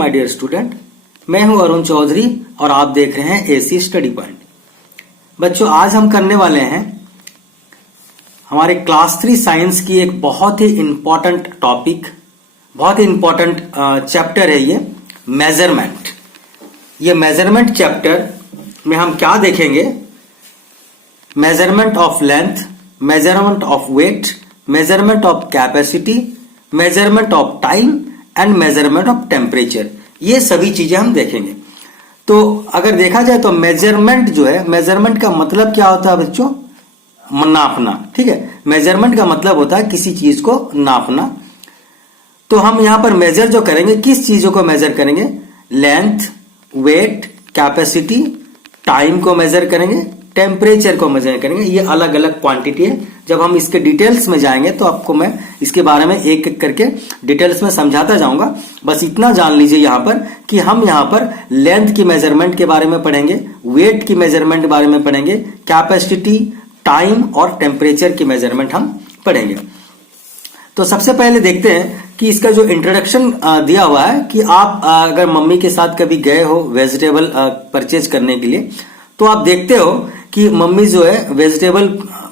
My dear student, मैं हूं अरुण चौधरी और आप देख रहे हैं एसी स्टडी पॉइंट। बच्चों, आज हम करने वाले हैं हमारे क्लास 3 साइंस की एक बहुत ही इंपॉर्टेंट टॉपिक, बहुत ही इंपॉर्टेंट चैप्टर है ये मेजरमेंट। ये मेजरमेंट चैप्टर में हम क्या देखेंगे? Measurement of length, measurement of weight, measurement of capacity, measurement of time and measurement of temperature, ये सभी चीजें हम देखेंगे। तो अगर देखा जाए तो मेजरमेंट जो है, मेजरमेंट का मतलब क्या होता है बच्चों? नापना। ठीक है, मेजरमेंट का मतलब होता है किसी चीज को नापना। तो हम यहां पर मेजर जो करेंगे, किस चीजों को मेजर करेंगे? लेंथ, वेट, कैपेसिटी, टाइम को मेजर करेंगे, टेम्परेचर को मेजर करेंगे। ये अलग अलग क्वांटिटी है। जब हम इसके डिटेल्स में जाएंगे तो आपको मैं इसके बारे में एक एक करके डिटेल्स में समझाता जाऊंगा। बस इतना जान लीजिए यहां पर कि हम यहां पर लेंथ की मेजरमेंट के बारे में पढ़ेंगे, वेट की मेजरमेंट के बारे में पढ़ेंगे, कैपेसिटी, टाइम और टेम्परेचर की मेजरमेंट हम पढ़ेंगे। तो सबसे पहले देखते हैं कि इसका जो इंट्रोडक्शन दिया हुआ है कि आप अगर मम्मी के साथ कभी गए हो वेजिटेबल परचेज करने के लिए, तो आप देखते हो कि मम्मी जो है वेजिटेबल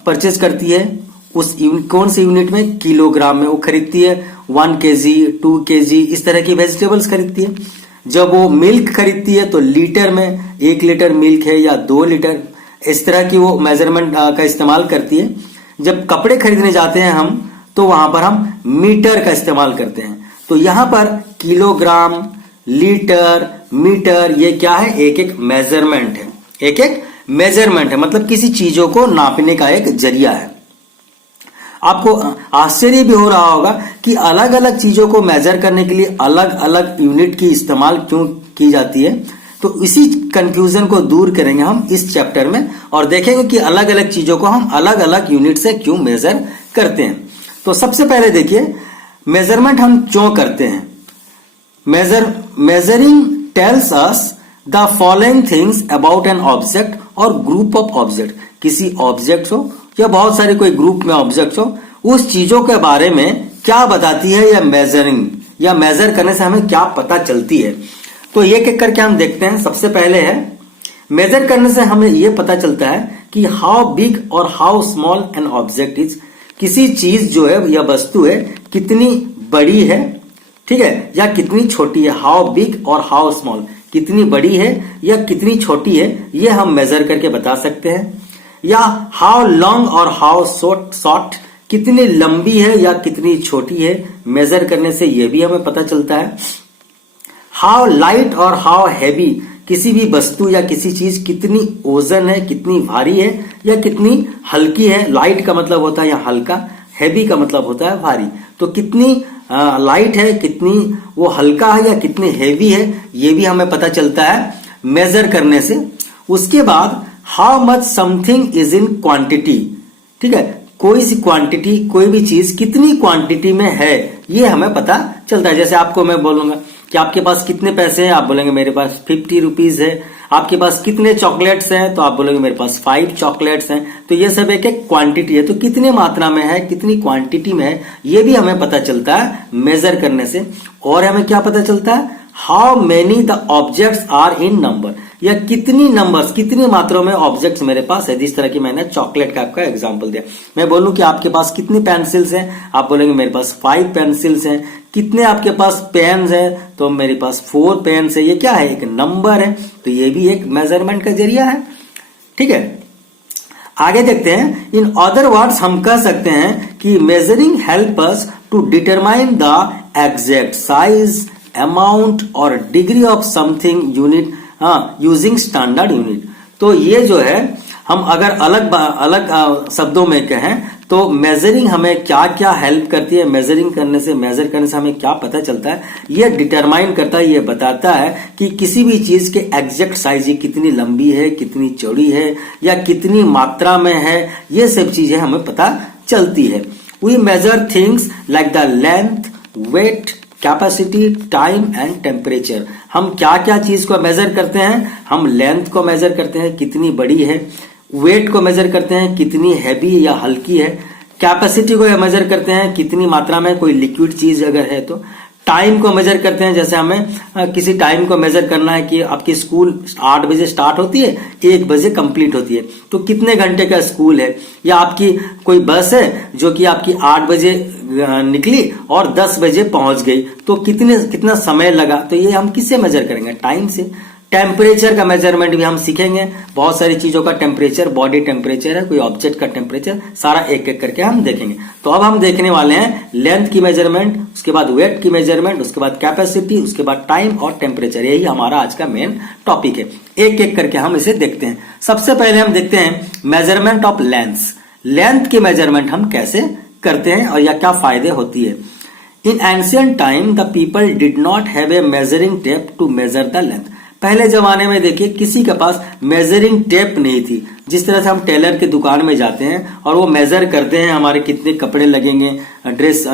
परचेज करती है उस कौन से यूनिट में? किलोग्राम में वो खरीदती है। 1 kg, 2 kg इस तरह की वेजिटेबल्स खरीदती है। जब वो मिल्क खरीदती है तो लीटर में 1 लीटर मिल्क है या 2 लीटर, इस तरह की वो मेजरमेंट का इस्तेमाल करती है। जब कपड़े खरीदने जाते हैं हम, तो वहां पर हम मीटर का इस्तेमाल करते हैं। तो यहां पर किलोग्राम, लीटर, मीटर, ये क्या है? एक एक मेजरमेंट है। एक एक मेजरमेंट है, मतलब किसी चीजों को नापने का एक जरिया है। आपको आश्चर्य भी हो रहा होगा कि अलग अलग चीजों को मेजर करने के लिए अलग अलग यूनिट की इस्तेमाल क्यों की जाती है। तो इसी कंफ्यूजन को दूर करेंगे हम इस चैप्टर में और देखेंगे कि अलग अलग चीजों को हम अलग अलग यूनिट से क्यों मेजर करते हैं। तो सबसे पहले देखिए, मेजरमेंट हम क्यों करते हैं? Measuring tells us the following things about an object और ग्रुप ऑफ ऑब्जेक्ट। किसी ऑब्जेक्ट हो या बहुत सारे कोई ग्रुप में ऑब्जेक्ट हो, उस चीजों के बारे में क्या बताती है या मेजरिंग, या मेजर करने से हमें क्या पता चलती है। तो एक एक करके हम देखते हैं। सबसे पहले है, मेजर करने से हमें यह पता चलता है कि हाउ बिग और how small an object is. किसी चीज जो है या वस्तु है कितनी बड़ी है, ठीक है, या कितनी छोटी है। हाउ बिग और हाउ स्मॉल, कितनी बड़ी है या कितनी छोटी है, ये हम मेजर करके बता सकते हैं। या हाउ लॉन्ग और हाउ शॉर्ट, कितनी लंबी है या कितनी छोटी है, मेजर करने से यह भी हमें पता चलता है। हाउ लाइट और हाउ हैवी, किसी भी वस्तु या किसी चीज कितनी ओजन है, कितनी भारी है या कितनी हल्की है। लाइट का मतलब होता है या हल्का, हैवी का मतलब होता है भारी। तो कितनी लाइट है, कितनी वो हल्का है या कितनी हैवी है, ये भी हमें पता चलता है मेजर करने से। उसके बाद how much something is in quantity, ठीक है, कोई सी क्वांटिटी, कोई भी चीज कितनी क्वांटिटी में है, ये हमें पता चलता है। जैसे आपको मैं बोलूंगा कि आपके पास कितने पैसे हैं, आप बोलेंगे मेरे पास 50 रुपीज है। आपके पास कितने चॉकलेट्स हैं, तो आप बोलोगे मेरे पास 5 चॉकलेट्स हैं। तो ये सब एक एक क्वांटिटी है। तो कितने मात्रा में है, कितनी क्वांटिटी में है, ये भी हमें पता चलता है मेजर करने से। और हमें क्या पता चलता है? How many the objects are in number, या कितनी नंबर्स, कितनी मात्रा में ऑब्जेक्ट्स मेरे पास है। जिस तरह की मैंने चॉकलेट का आपका एग्जांपल दिया, मैं बोलूं कि आपके पास कितनी पेंसिल्स हैं, आप बोलेंगे मेरे पास 5 पेंसिल्स हैं। कितने आपके पास पेन्स हैं, तो मेरे पास 4 पेन्स है। ये क्या है? एक नंबर है। तो ये भी एक मेजरमेंट का जरिया है। ठीक है, आगे देखते हैं। इन अदर वर्ड्स हम कह सकते हैं कि measuring help us to determine the exact size, amount और degree of something unit using standard unit. तो ये जो है, हम अगर अलग अलग शब्दों में कहें तो मेजरिंग हमें क्या क्या हेल्प करती है। मेजरिंग करने से, मेजर करने से हमें क्या पता चलता है, ये डिटरमाइन करता है, ये बताता है कि किसी भी चीज के एग्जैक्ट साइज, कितनी लंबी है, कितनी चौड़ी है या कितनी मात्रा में है, ये सब चीजें हमें पता चलती है। We measure things like the length, weight, capacity, time and temperature. हम क्या क्या चीज को मेजर करते हैं? हम लेंथ को मेजर करते हैं, कितनी बड़ी है। वेट को मेजर करते हैं, कितनी हैवी या हल्की है। कैपेसिटी को मेजर करते हैं, कितनी मात्रा में कोई लिक्विड चीज अगर है तो। टाइम को मेजर करते हैं, जैसे हमें किसी टाइम को मेजर करना है कि आपकी स्कूल 8 बजे स्टार्ट होती है, 1 बजे कंप्लीट होती है, तो कितने घंटे का स्कूल है। या आपकी कोई बस है जो कि आपकी 8 बजे निकली और 10 बजे पहुंच गई, तो कितना समय लगा, तो ये हम किससे मेजर करेंगे, टाइम से। टेम्परेचर का मेजरमेंट भी हम सीखेंगे, बहुत सारी चीजों का टेम्परेचर, बॉडी टेम्परेचर है, कोई ऑब्जेक्ट का टेम्परेचर, सारा एक एक करके हम देखेंगे। तो अब हम देखने वाले हैं लेंथ की मेजरमेंट, उसके बाद वेट की मेजरमेंट, उसके बाद कैपेसिटी, उसके बाद टाइम और टेम्परेचर। यही हमारा आज का मेन टॉपिक है। एक एक करके हम इसे देखते हैं। सबसे पहले हम देखते हैं मेजरमेंट ऑफ लेंथ। लेंथ की मेजरमेंट हम कैसे करते हैं और या क्या फायदे होती है। In ancient time the people did not have a measuring tape to measure the length. पहले जमाने में देखिए किसी के पास मेजरिंग टेप नहीं थी। जिस तरह से हम टेलर की दुकान में जाते हैं और वो मेजर करते हैं हमारे कितने कपड़े लगेंगे ड्रेस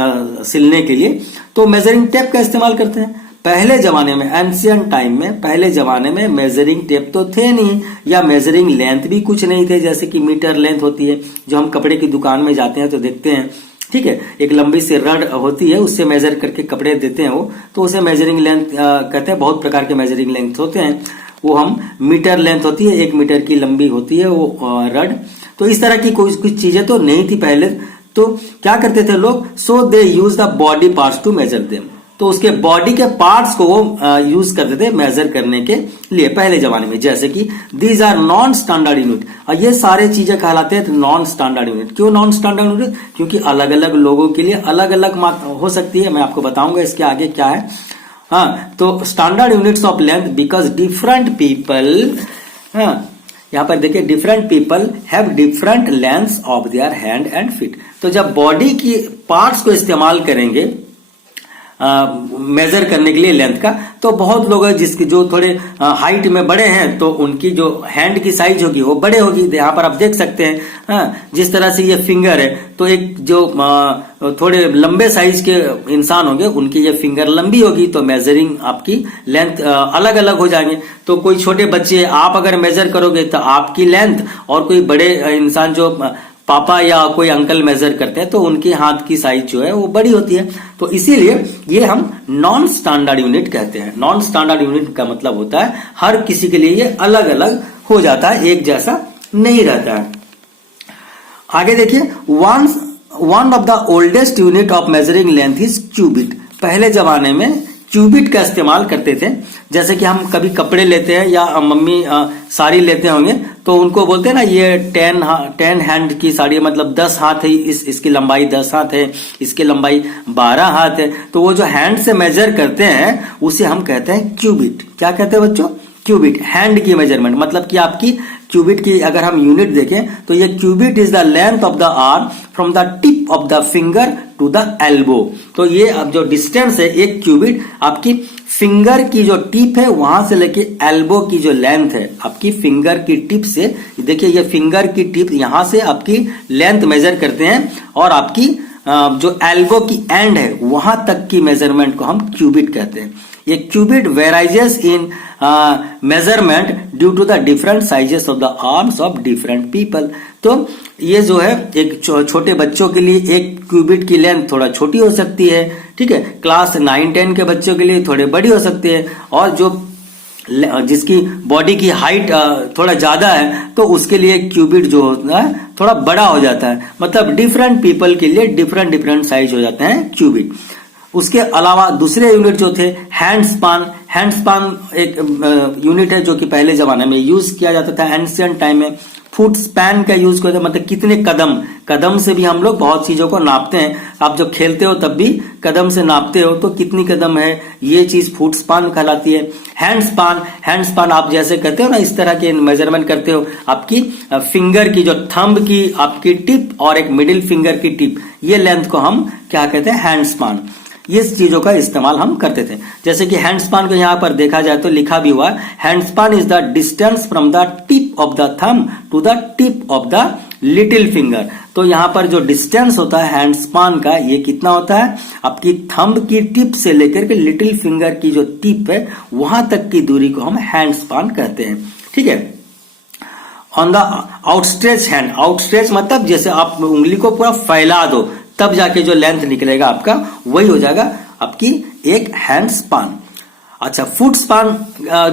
सिलने के लिए, तो मेजरिंग टेप का इस्तेमाल करते हैं। पहले जमाने में, एंशियंट टाइम में, पहले जमाने में मेजरिंग टेप तो थे नहीं, या मेजरिंग लेंथ भी कुछ नहीं थे, जैसे कि मीटर लेंथ होती है जो हम कपड़े की दुकान में जाते हैं तो देखते हैं, ठीक है। एक लंबी सी रड होती है, उससे मेजर करके कपड़े देते हैं वो, तो उसे मेजरिंग लेंथ कहते हैं। बहुत प्रकार के मेजरिंग लेंथ होते हैं, वो हम मीटर लेंथ होती है, 1 मीटर की लंबी होती है वो रड। तो इस तरह की कुछ चीजें तो नहीं थी पहले। तो क्या करते थे लोग, so they use the body parts to measure them. तो उसके बॉडी के पार्ट्स को वो यूज करते थे मेजर करने के लिए पहले जमाने में। जैसे कि these are non standard unit, और ये सारे चीजें कहलाते हैं नॉन स्टैंडर्ड यूनिट। क्यों नॉन स्टैंडर्ड यूनिट, क्योंकि अलग अलग लोगों के लिए अलग अलग हो सकती है। मैं आपको बताऊंगा इसके आगे क्या है। हाँ, तो standard units of length because different people, हाँ यहाँ पर देखिए, different people have different length of their hand and feet. तो जब बॉडी की पार्ट्स को इस्तेमाल करेंगे मेजर करने के लिए लेंथ का, तो बहुत लोग हैं जिसके जो थोड़े हाइट में बड़े हैं, तो उनकी जो हैंड की साइज होगी वो बड़े होगी। यहाँ पर आप देख सकते हैं, हाँ, जिस तरह से ये फिंगर है, तो एक जो थोड़े लंबे साइज के इंसान होंगे उनकी ये फिंगर लंबी होगी, तो मेजरिंग आपकी लेंथ अलग अलग हो जाएंगे। तो कोई छोटे बच्चे आप अगर मेजर करोगे तो आपकी लेंथ, और कोई बड़े इंसान जो पापा या कोई अंकल मेजर करते हैं तो उनके हाथ की साइज जो है वो बड़ी होती है। तो इसीलिए ये हम नॉन स्टैंडर्ड यूनिट कहते हैं। नॉन स्टैंडर्ड यूनिट का मतलब होता है हर किसी के लिए ये अलग अलग हो जाता है, एक जैसा नहीं रहता है। आगे देखिए, one of the oldest unit of measuring length is cubit. पहले जमाने में क्यूबिट का इस्तेमाल करते थे। जैसे कि हम कभी कपड़े लेते हैं या मम्मी साड़ी लेते होंगे, तो उनको बोलते हैं ना, ये 10 हैंड की साड़ी, मतलब 10 हाथ है, इसकी लंबाई 10 हाथ है, इसकी लंबाई 12 हाथ है। तो वो जो हैंड से मेजर करते हैं उसे हम कहते हैं क्यूबिट। क्या कहते हैं बच्चों, क्यूबिट। हैंड की मेजरमेंट, मतलब कि आपकी क्यूबिट की अगर हम यूनिट देखें तो ये cubit is the length of the arm from the tip of the finger to the elbow. तो ये अब जो डिस्टेंस है, एक क्यूबिट आपकी फिंगर की जो टिप है वहां से लेके एल्बो की जो लेंथ है, आपकी फिंगर की टिप से, देखिए ये फिंगर की टिप, यहां से आपकी लेंथ मेजर करते हैं, और आपकी जो एल्बो की एंड है वहां तक की मेजरमेंट को हम क्यूबिट कहते हैं। ये cubit varies in measurement due to the different sizes of the arms of different people. तो ये जो है एक छोटे बच्चों के लिए एक क्यूबिट की लेंथ थोड़ा छोटी हो सकती है, ठीक है। क्लास 9-10 के बच्चों के लिए थोड़े बड़ी हो सकती है, और जो जिसकी बॉडी की हाइट थोड़ा ज्यादा है तो उसके लिए क्यूबिट जो होता है थोड़ा बड़ा हो जाता है। मतलब डिफरेंट पीपल के लिए डिफरेंट साइज हो जाते हैं क्यूबिट। उसके अलावा दूसरे यूनिट जो थे, हैंड स्पान। हैंड स्पान एक यूनिट है जो कि पहले जमाने में यूज किया जाता था, एंशियंट टाइम में। फुट स्पैन का यूज करते हैं, मतलब कितने कदम से भी हम लोग बहुत चीजों को नापते हैं। आप जब खेलते हो तब भी कदम से नापते हो, तो कितनी कदम है, ये चीज फुट स्पान कहलाती है। हैंड स्पान आप जैसे करते हो ना, इस तरह के मेजरमेंट करते हो, आपकी फिंगर की जो थंब की आपकी टिप और एक मिडिल फिंगर की टिप, ये लेंथ को हम क्या कहते हैं, हैंड स्पान। ये चीजों का इस्तेमाल हम करते थे। जैसे कि हैंड स्पान को यहाँ पर देखा जाए तो लिखा भी हुआ, hand span is the distance from the tip of the thumb to the tip of the little finger. तो यहाँ पर जो डिस्टेंस होता है हैंड स्पान का, ये कितना होता है, आपकी थंब की टिप से लेकर के लिटिल फिंगर की जो टिप है वहां तक की दूरी को हम हैंड स्पान कहते हैं, ठीक है। On the outstretch hand, outstretch मतलब जैसे आप उंगली को पूरा फैला दो तब जाके जो लेंथ निकलेगा आपका वही हो जाएगा। आपकी एक हैंड स्पान। अच्छा, फुट स्पान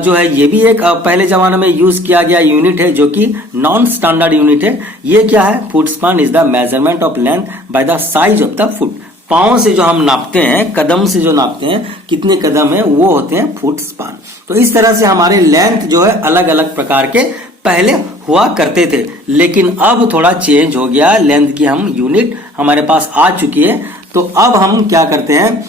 जो है ये भी एक पहले जमाने में यूज किया गया यूनिट है जो कि नॉन स्टैंडर्ड यूनिट है। ये क्या है? Foot span is the measurement of length by the size of the foot. पांव से जो हम नापते हैं, कदम से जो नापते हैं कितने कदम है, वो होते हैं फुट स्पान। तो इस तरह से हमारे लेंथ जो है अलग अलग प्रकार के पहले हुआ करते थे, लेकिन अब थोड़ा चेंज हो गया। लेंथ की हम यूनिट हमारे पास आ चुकी है। तो अब हम क्या करते हैं,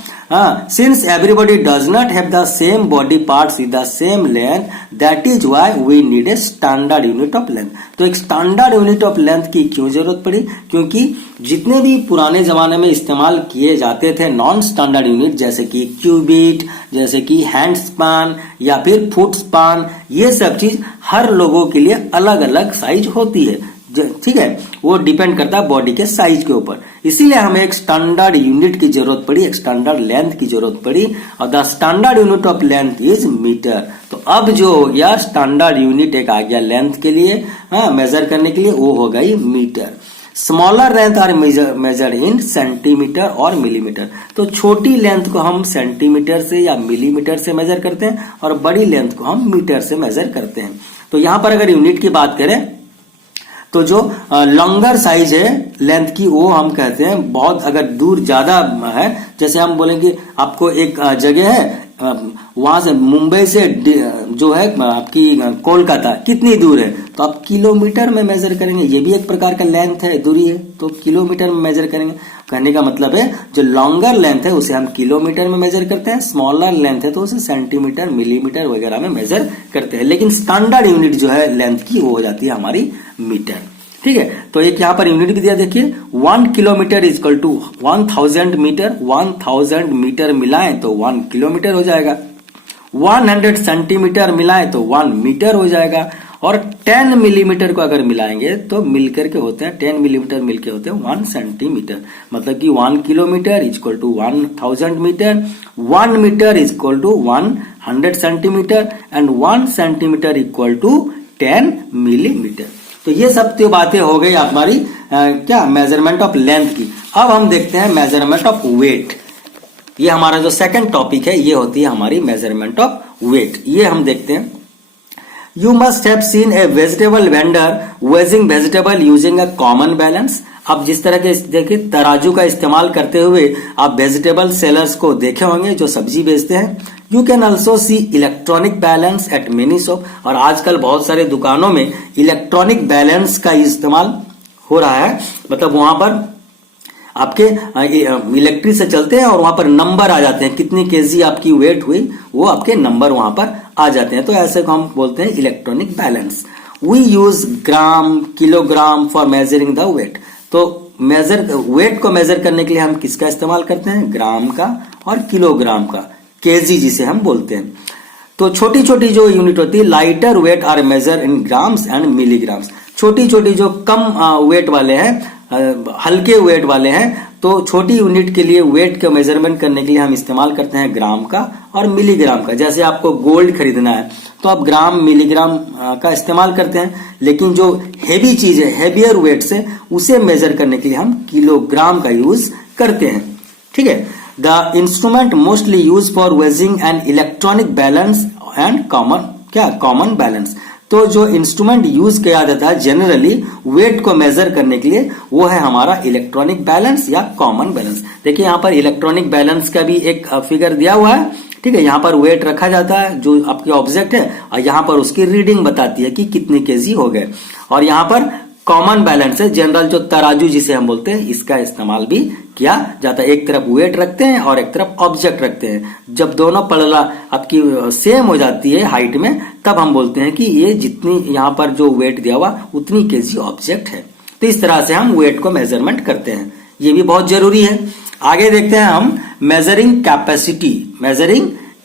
since everybody does not have the same body parts with the same length, that is why we need a standard unit of length. तो एक स्टैंडर्ड यूनिट ऑफ लेंथ की क्यों जरूरत पड़ी? क्योंकि जितने भी पुराने जमाने में इस्तेमाल किए जाते थे नॉन स्टैंडर्ड यूनिट, जैसे कि क्यूबिट, जैसे कि हैंड स्पान या फिर फुट स्पान, ये सब चीज हर लोगों के लिए अलग अलग साइज होती है। ठीक है, वो डिपेंड करता है बॉडी के साइज के ऊपर। इसीलिए हमें एक स्टैंडर्ड यूनिट की जरूरत पड़ी, एक स्टैंडर्ड लेंथ की जरूरत पड़ी, और the standard unit of length is metre. तो अब जो हो गया स्टैंडर्ड यूनिट एक आ गया लेंथ के लिए, मेजर करने के लिए, वो हो गई metre. Smaller length are measure in centimetre और मिलीमीटर। तो छोटी लेंथ को हम सेंटीमीटर से या मिलीमीटर से मेजर करते हैं और बड़ी लेंथ को हम मीटर से मेजर करते हैं। तो यहां पर अगर यूनिट की बात करें तो जो लॉन्गर साइज है लेंथ की, वो हम कहते हैं बहुत, अगर दूर ज्यादा है, जैसे हम बोलेंगे आपको एक जगह है, वहां से मुंबई से जो है आपकी कोलकाता कितनी दूर है, तो आप किलोमीटर में मेजर करेंगे। ये भी एक प्रकार का लेंथ है, दूरी है, तो किलोमीटर में मेजर करेंगे। कहने का मतलब है जो लॉन्गर लेंथ है उसे हम किलोमीटर में मेजर करते हैं, स्मॉलर लेंथ है तो उसे सेंटीमीटर, मिलीमीटर वगैरह में मेजर करते हैं। लेकिन स्टैंडर्ड यूनिट जो है लेंथ की, वो हो जाती है हमारी मीटर। ठीक है, तो एक यहां पर यूनिट भी दिया, देखिए 1 kilometre is equal to 1000 metre. 1000 metre मिलाएं तो 1 किलोमीटर हो जाएगा। 100 सेंटीमीटर मिलाएं तो 1 मीटर हो जाएगा। और 10 मिलीमीटर को अगर मिलाएंगे तो मिलकर के होते हैं, 10 मिलीमीटर मिलकर होते हैं 1 सेंटीमीटर। मतलब कि 1 kilometre is equal to 1000 metre, 1 metre is equal to 100 centimetre and 1 centimetre equal to 10 millimetre. तो ये सब तो बातें हो गई हमारी क्या, मेजरमेंट ऑफ लेंथ की। अब हम देखते हैं मेजरमेंट ऑफ वेट। ये हमारा जो सेकंड टॉपिक है, ये होती है हमारी मेजरमेंट ऑफ वेट। ये हम देखते हैं। You must have seen A vegetable vendor waging vegetable using a common balance. अब जिस तरह के देखिए तराजू का इस्तेमाल करते हुए आप वेजिटेबल सेलर्स को देखे होंगे जो सब्जी बेचते हैं। You can also see electronic balance eight many shop. और आजकल बहुत सारे दुकानों में इलेक्ट्रॉनिक बैलेंस का इस्तेमाल हो रहा है। मतलब वहां पर आपके इलेक्ट्रिक से चलते हैं और वहां पर नंबर आ जाते हैं, कितनी केजी आपकी वेट हुई, वो आपके नंबर वहां पर आ जाते हैं। तो ऐसे को हम बोलते हैं electronic balance. We use gram, kilogram for measuring the weight. तो वेट को मेजर करने के लिए हम किसका इस्तेमाल करते हैं? ग्राम का और किलोग्राम का, केजी जिसे हम बोलते हैं। तो छोटी छोटी जो यूनिट होती है, lighter weight are measure in grams and milligrams. छोटी छोटी जो कम वेट वाले हैं, हल्के वेट वाले हैं, तो छोटी यूनिट के लिए वेट का मेजरमेंट करने के लिए हम इस्तेमाल करते हैं ग्राम का और मिलीग्राम का। जैसे आपको गोल्ड खरीदना है तो आप ग्राम, मिलीग्राम का इस्तेमाल करते हैं। लेकिन जो हेवी चीज है, हेवियर वेट से, उसे मेजर करने के लिए हम किलोग्राम का यूज करते हैं। ठीक है, the instrument mostly use for waging and electronic balance and common balance. तो जो इंस्ट्रूमेंट यूज किया जाता है जनरली वेट को मेजर करने के लिए, वो है हमारा इलेक्ट्रॉनिक बैलेंस या कॉमन बैलेंस। देखिए यहाँ पर इलेक्ट्रॉनिक बैलेंस का भी एक फिगर दिया हुआ है। ठीक है, यहाँ पर वेट रखा जाता है जो आपके ऑब्जेक्ट है, और यहाँ पर उसकी रीडिंग बताती है कि कितने केजी हो गए। और यहाँ पर कॉमन बैलेंस है, जनरल जो तराजू जिसे हम बोलते हैं, इसका इस्तेमाल भी किया जाता है। एक तरफ वेट रखते हैं और एक तरफ ऑब्जेक्ट रखते हैं। जब दोनों पलला आपकी सेम हो जाती है हाइट में, तब हम बोलते हैं कि ये जितनी यहाँ पर जो वेट दिया हुआ उतनी केजी ऑब्जेक्ट है। तो इस तरह से हम वेट को मेजरमेंट करते हैं, ये भी बहुत जरूरी है। आगे देखते हैं हम मेजरिंग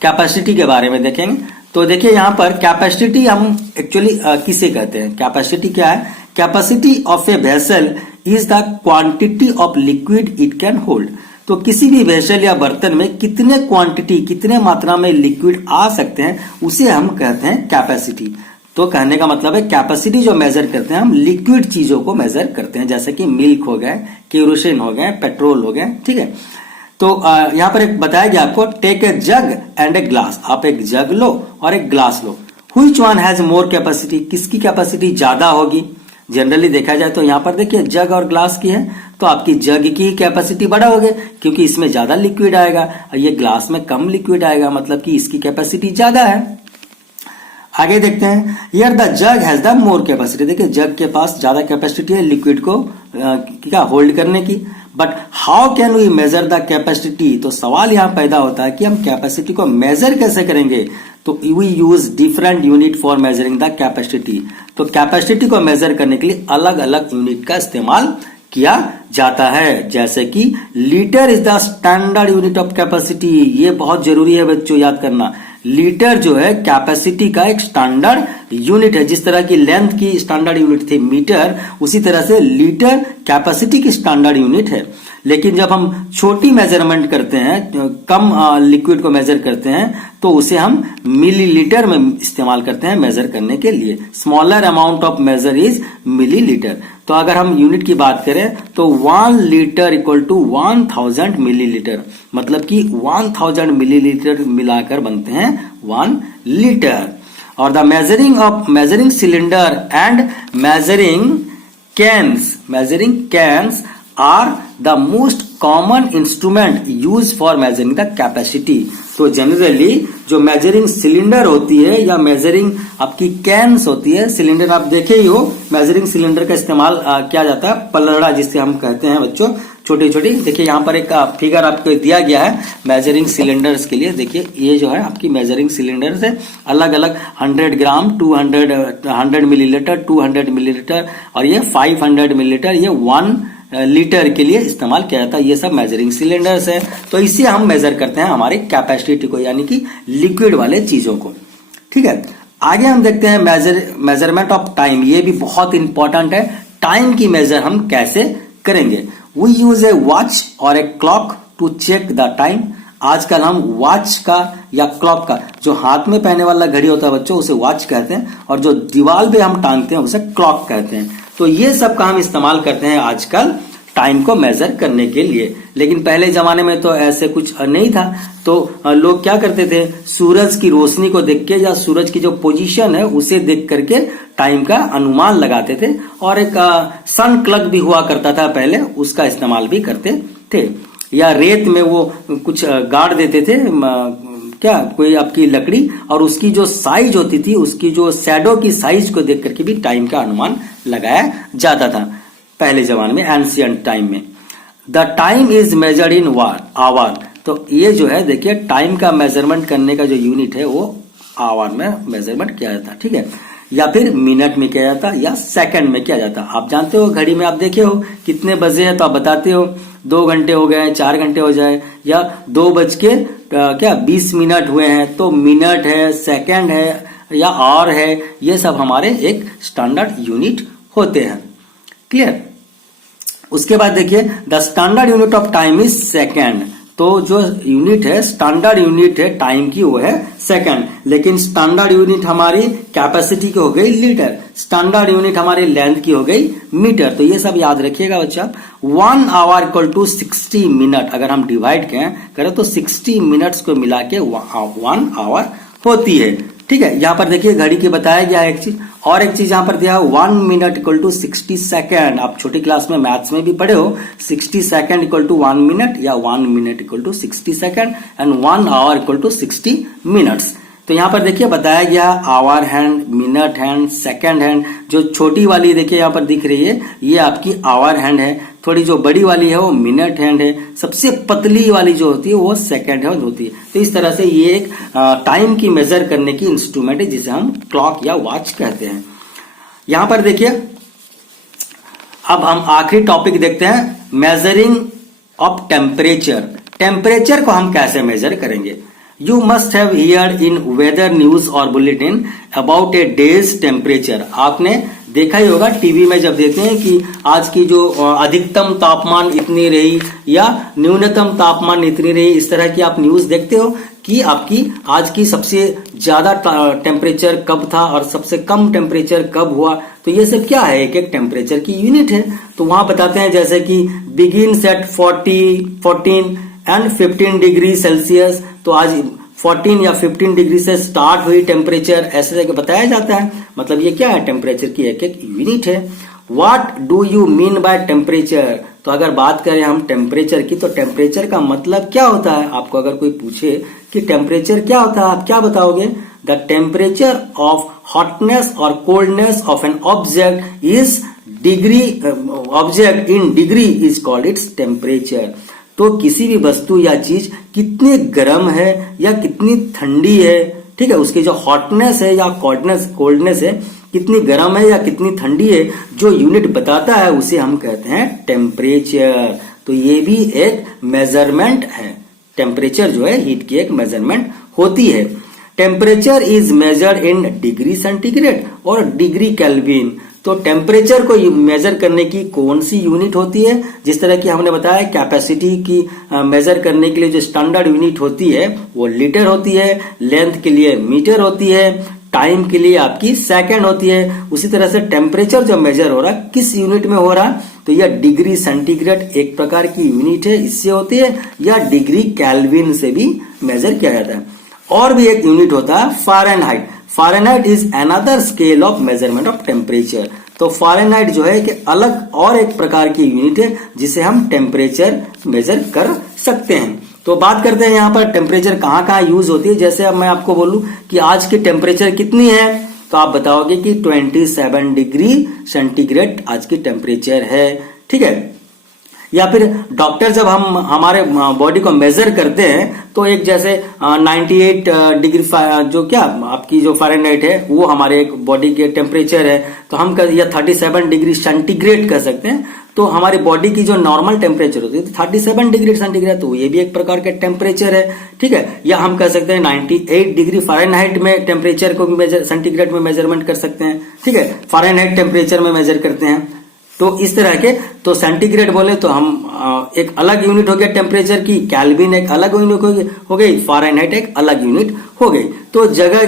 कैपेसिटी के बारे में देखेंगे। तो देखिए यहाँ पर कैपेसिटी हम एक्चुअली किसे कहते हैं? कैपेसिटी क्या है? Capacity of a vessel is the quantity of liquid it can hold. तो किसी भी वेसल या बर्तन में कितने क्वांटिटी, कितने मात्रा में लिक्विड आ सकते हैं, उसे हम कहते हैं कैपेसिटी। तो कहने का मतलब है कैपेसिटी जो मेजर करते हैं हम लिक्विड चीजों को मेजर करते हैं, जैसे कि मिल्क हो गए, केरोसिन हो गए, पेट्रोल हो गए। ठीक है, तो यहाँ पर एक बताया गया आपको, take a jug and a glass, आप एक जग लो और एक ग्लास लो, which one has more capacity, किसकी कैपेसिटी ज्यादा होगी। जनरली देखा जाए तो यहाँ पर देखिए जग और ग्लास की है, तो आपकी जग की कैपेसिटी बड़ा होगी क्योंकि इसमें ज्यादा लिक्विड आएगा, और ये ग्लास में कम लिक्विड आएगा, मतलब कि इसकी कैपेसिटी ज्यादा है। आगे देखते हैं, here the jug has the more capacity, देखिए जग के पास ज्यादा कैपेसिटी है लिक्विड को क्या होल्ड करने की। But how can we measure the capacity, तो सवाल यहां पैदा होता है कि हम कैपेसिटी को मेजर कैसे करेंगे। तो we use different unit for measuring the capacity, तो कैपेसिटी को मेजर करने के लिए अलग अलग यूनिट का इस्तेमाल किया जाता है, जैसे कि litre is the standard unit of capacity, ये बहुत जरूरी है बच्चों याद करना। लीटर जो है कैपेसिटी का एक स्टैंडर्ड यूनिट है, जिस तरह की लेंथ की स्टैंडर्ड यूनिट थी मीटर, उसी तरह से लीटर कैपेसिटी की स्टैंडर्ड यूनिट है। लेकिन जब हम छोटी मेजरमेंट करते हैं, कम लिक्विड को मेजर करते हैं, तो उसे हम मिलीलीटर में इस्तेमाल करते हैं मेजर करने के लिए। Smaller amount of measure is millilitre. तो अगर हम यूनिट की बात करें तो 1 लीटर इक्वल टू 1000 मिलीलीटर, मतलब कि 1000 मिलीलीटर मिलाकर बनते हैं 1 लीटर। और the measuring cylinder and measuring cans are the most common instrument use for measuring the capacity. तो जनरली जो मेजरिंग सिलेंडर होती है या मेजरिंग आपकी कैन्स होती है, सिलेंडर आप देखे ही हो, मेजरिंग सिलेंडर का इस्तेमाल किया जाता है, पलड़ा जिससे हम कहते हैं बच्चों, छोटी छोटी। देखिए यहाँ पर एक फिगर आपको दिया गया है मेजरिंग सिलेंडर्स के लिए। देखिए ये जो है आपकी मेजरिंग सिलेंडर्स है, अलग अलग 100 ग्राम, 100 मिलीलीटर, 200 मिलीलीटर, और ये 500 मिलीलीटर, ये 1 लीटर के लिए इस्तेमाल किया जाता है। ये सब मेजरिंग सिलेंडर्स है। तो इससे हम मेजर करते हैं हमारी कैपेसिटी को, यानी कि लिक्विड वाले चीजों को। ठीक है, आगे हम देखते हैं मेजरमेंट ऑफ टाइम। ये भी बहुत इंपॉर्टेंट है, टाइम की मेजर हम कैसे करेंगे। वी यूज ए वॉच और a clock to check the time. आजकल हम वॉच का या क्लॉक का, जो हाथ में पहने वाला घड़ी होता है बच्चों, उसे वॉच कहते हैं, और जो दीवार पे हम टांगते हैं उसे क्लॉक कहते हैं। तो ये सब का हम इस्तेमाल करते हैं आजकल टाइम को मेजर करने के लिए। लेकिन पहले जमाने में तो ऐसे कुछ नहीं था, तो लोग क्या करते थे, सूरज की रोशनी को देख के या सूरज की जो पोजीशन है उसे देख करके टाइम का अनुमान लगाते थे। और एक सन क्लॉक भी हुआ करता था पहले, उसका इस्तेमाल भी करते थे। या रेत में वो कुछ गाड़ देते थे, क्या कोई आपकी लकड़ी, और उसकी जो साइज होती थी, उसकी जो शैडो की साइज को देख करके भी टाइम का अनुमान लगाया जाता था पहले जमाने में, एंशियंट टाइम में। The time is measured in hour. तो ये जो है देखिए, टाइम का मेजरमेंट करने का जो यूनिट है वो आवर में मेजरमेंट किया जाता है। ठीक है, या फिर मिनट में किया जाता या सेकंड में किया जाता। आप जानते हो, घड़ी में आप देखे हो कितने बजे हैं तो आप बताते हो 2 घंटे हो गए, 4 घंटे हो जाए, या 2:20 हुए हैं, तो मिनट है, सेकंड है या आवर है, ये सब हमारे एक स्टैंडर्ड यूनिट होते हैं। क्लियर। उसके बाद देखिए, the standard unit of time is second. तो जो यूनिट है, स्टैंडर्ड यूनिट है टाइम की, वो है सेकंड। लेकिन स्टैंडर्ड यूनिट हमारी कैपेसिटी की हो गई लीटर, स्टैंडर्ड यूनिट हमारी लेंथ की हो गई मीटर। तो ये सब याद रखिएगा बच्चा। 1 आवर इक्वल टू 60 मिनट, अगर हम डिवाइड करें तो 60 मिनट्स को मिला के 1 आवर होती है। ठीक है, यहां पर देखिए घड़ी की बताया गया है एक चीज, और एक चीज यहां पर दिया है 1 मिनट इक्वल टू 60 सेकेंड। आप छोटी क्लास में मैथ्स में भी पढ़े हो, 60 सेकेंड इक्वल टू 1 मिनट, या 1 minute equal to 60 second, and 1 hour equal to 60 minutes. तो यहां पर देखिए बताया गया hour hand, minute hand, second hand. जो छोटी वाली देखिए यहां पर दिख रही है, ये आपकी आवर हैंड है। थोड़ी जो बड़ी वाली है वो मिनट हैंड है। सबसे पतली वाली जो होती है वो सेकेंड हैंड होती है। तो इस तरह से ये एक टाइम की मेजर करने की इंस्ट्रूमेंट है, जिसे हम क्लॉक या वॉच कहते हैं। यहां पर देखिए, अब हम आखिरी टॉपिक देखते हैं, मेजरिंग ऑफ टेम्परेचर। टेम्परेचर को हम कैसे मेजर करेंगे। You must have heard in weather news or bulletin about a day's temperature. आपने देखा ही होगा टीवी में जब देते हैं कि आज की जो अधिकतम तापमान इतनी रही या न्यूनतम तापमान इतनी रही, इस तरह की आप न्यूज देखते हो कि आपकी आज की सबसे ज्यादा टेम्परेचर कब था और सबसे कम टेम्परेचर कब हुआ। तो ये सब क्या है, एक एक टेम्परेचर की यूनिट है। तो वहां बताते हैं जैसे कि begins at 14 and 15 degree Celsius. तो आज 14 या 15 डिग्री से स्टार्ट हुई टेम्परेचर, ऐसे करके बताया जाता है। मतलब ये क्या है, टेम्परेचर की एक एक यूनिट है। What do you mean by temperature? तो अगर बात करें हम टेम्परेचर की, तो टेम्परेचर का मतलब क्या होता है? आपको अगर कोई पूछे कि टेम्परेचर क्या होता है, आप क्या बताओगे? द टेम्परेचर ऑफ हॉटनेस और coldness of an object is degree, object in degree is called its temperature. तो किसी भी वस्तु या चीज कितनी गर्म है या कितनी ठंडी है, ठीक है, उसकी जो हॉटनेस है या कोल्डनेस है, कितनी गर्म है या कितनी ठंडी है, जो यूनिट बताता है उसे हम कहते हैं टेम्परेचर। तो ये भी एक मेजरमेंट है। टेम्परेचर जो है हीट की एक मेजरमेंट होती है। Temperature is measured in degree centigrade और डिग्री केल्विन। तो टेम्परेचर को मेजर करने की कौन सी यूनिट होती है? जिस तरह की हमने बताया कैपेसिटी की मेजर करने के लिए जो स्टैंडर्ड यूनिट होती है वो लीटर होती है, लेंथ के लिए मीटर होती है, टाइम के लिए आपकी सेकंड होती है। उसी तरह से टेम्परेचर जो मेजर हो रहा है किस यूनिट में हो रहा है, तो यह डिग्री सेंटीग्रेड एक प्रकार की यूनिट है, इससे होती है, या डिग्री केल्विन से भी मेजर किया जाता है। और भी एक यूनिट होता है Fahrenheit. Fahrenheit is another scale of measurement of temperature. तो फ़ारेनहाइट जो है कि अलग और एक प्रकार की यूनिट है जिसे हम टेम्परेचर मेजर कर सकते हैं। तो बात करते हैं यहाँ पर टेम्परेचर कहाँ कहाँ यूज होती है। जैसे अब मैं आपको बोलूं कि आज की टेम्परेचर कितनी है, तो आप बताओगे कि 27 डिग्री सेंटीग्रेड आज की टेम्परेचर है, ठीक है। या फिर डॉक्टर जब हम हमारे बॉडी को मेजर करते हैं तो एक जैसे 98 डिग्री जो क्या आपकी जो फ़ारेनहाइट है वो हमारे एक बॉडी के टेम्परेचर है, तो हम या 37 डिग्री सेंटीग्रेड कह सकते हैं। तो हमारी बॉडी की जो नॉर्मल टेम्परेचर होती है तो 37 डिग्री सेंटीग्रेड, तो ये भी एक प्रकार का टेम्परेचर है, ठीक है। या हम कह सकते हैं 98 डिग्री फ़ारेनहाइट में टेम्परेचर को भी सेंटीग्रेड में मेजरमेंट कर सकते हैं, ठीक है। फ़ारेनहाइट टेम्परेचर में मेजर करते हैं। तो इस तरह के, तो सेंटीग्रेड बोले तो हम एक अलग यूनिट हो गया टेम्परेचर की, केल्विन एक अलग यूनिट हो गई, फ़ारेनहाइट एक अलग यूनिट हो गई। तो जगह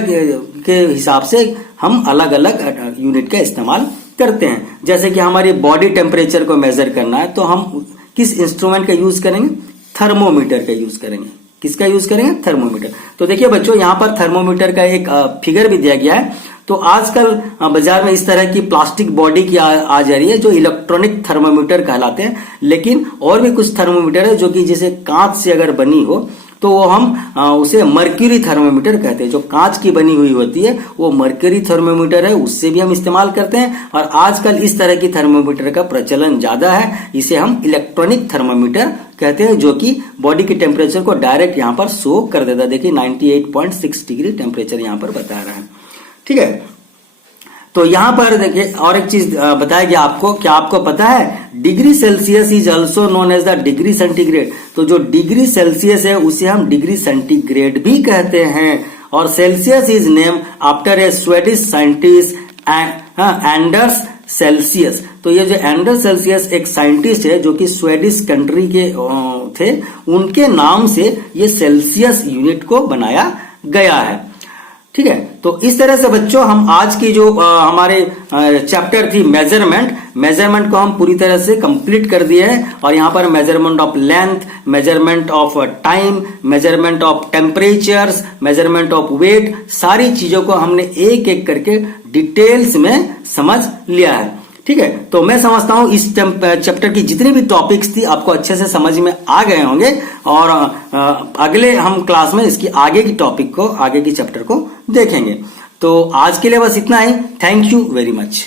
के हिसाब से हम अलग अलग यूनिट का इस्तेमाल करते हैं। जैसे कि हमारी बॉडी टेम्परेचर को मेजर करना है तो हम किस इंस्ट्रूमेंट का यूज करेंगे? थर्मोमीटर का यूज करेंगे। किसका यूज करेंगे? थर्मोमीटर। तो देखिए बच्चों, यहाँ पर थर्मोमीटर का एक फिगर भी दिया गया है। तो आजकल बाजार में इस तरह की प्लास्टिक बॉडी की आ जा रही है जो इलेक्ट्रॉनिक थर्मोमीटर कहलाते हैं। लेकिन और भी कुछ थर्मोमीटर है जो कि जैसे कांच से अगर बनी हो तो वो हम उसे मर्क्यूरी थर्मोमीटर कहते हैं। जो कांच की बनी हुई होती है वो मर्क्यूरी थर्मोमीटर है, उससे भी हम इस्तेमाल करते हैं। और आजकल इस तरह की थर्मोमीटर का प्रचलन ज्यादा है, इसे हम इलेक्ट्रॉनिक थर्मोमीटर कहते हैं, जो कि बॉडी की टेम्परेचर को डायरेक्ट यहाँ पर शो कर देता है। देखिए 98.6 डिग्री टेम्परेचर यहाँ पर बता रहा है, ठीक है। तो यहां पर देखिए और एक चीज बताया गया आपको, क्या आपको पता है? Degree Celsius is also known as the degree centigrade. तो जो डिग्री सेल्सियस है उसे हम डिग्री सेंटीग्रेड भी कहते हैं। और Celsius is name after a Swedish scientist Anders Celsius. तो ये जो एंडर्स सेल्सियस एक साइंटिस्ट है जो कि स्वीडिश कंट्री के थे, उनके नाम से ये सेल्सियस यूनिट को बनाया गया है, ठीक है। तो इस तरह से बच्चों हम आज की जो हमारे चैप्टर थी मेजरमेंट को हम पूरी तरह से कंप्लीट कर दिए हैं। और यहाँ पर measurement of length, measurement of time, measurement of temperatures, measurement of weight, सारी चीजों को हमने एक एक करके डिटेल्स में समझ लिया है, ठीक है। तो मैं समझता हूं इस चैप्टर की जितनी भी टॉपिक्स थी आपको अच्छे से समझ में आ गए होंगे। और अगले हम क्लास में इसकी आगे की टॉपिक को, आगे की चैप्टर को देखेंगे। तो आज के लिए बस इतना ही। Thank you very much.